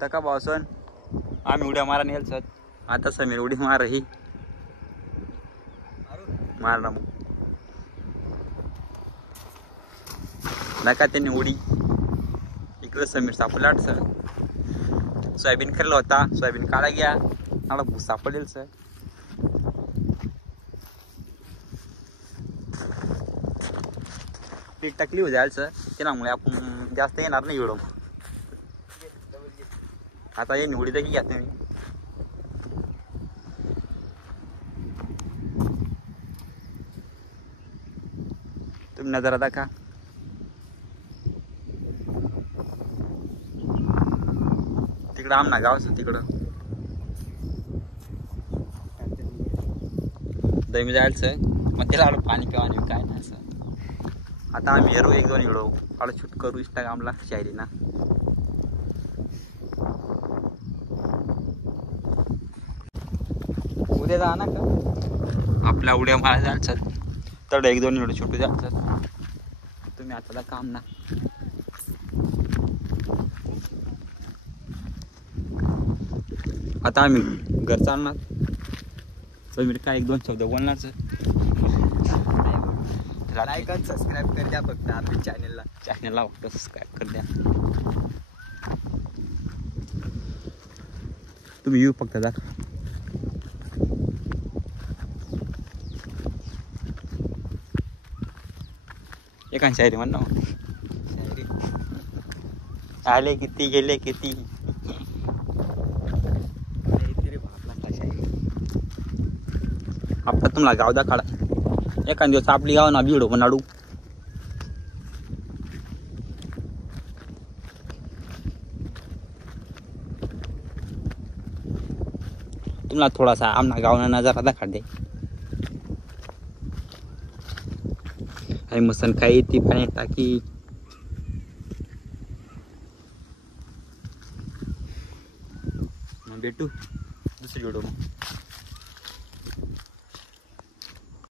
तका पावसन आम्ही उड्या मारा नेल सर आता समीर उडी मार ही मार ना मग नका त्यांनी उडी इकडं समीर सापडला सर सोयाबीन खाल्ला होता सोयाबीन काढा गया मला भूस सापडेल सर पीठ टाकली हो जाईल सर त्यामुळे आपण जास्त येणार नाही एवढं आता ये निवडी देखील घ्या तुम्ही तुम्ही नजर आता का तिकडं आमना गावचं तिकडं दमी जायचं मग त्याला आलं पाणी पिवा आणि काय नाही असं आता आम्ही हेरो एक दोन इकडं आलं शूट करू इंस्टाग्रामला शायरी ना उद्या जा ना का आपल्या उड्या मारा जायचं तर एक दोन इकडं शूट जायचं तुम्ही आता काम ना आता आम्ही घर चालणार तुम्ही काय एक दोन शब्द बोलणार लाईक आणि सबस्क्राईब कर द्या फक्त आपल्या चॅनलला फक्त सबस्क्राईब कर द्या तुम्ही येऊ फक्त जा एखादी शायरी म्हण ना शायरी आले किती गेले किती आता तुम्हाला गाव दाखडा एखाद दिवस आपली गाव ना व्हिडिओ बनाडू तुम्हाला थोडासा आमना गावना नजारा दाखा दे आणि मसन काही ती पाणी टाकी भेटू दुसरी व्हिडिओ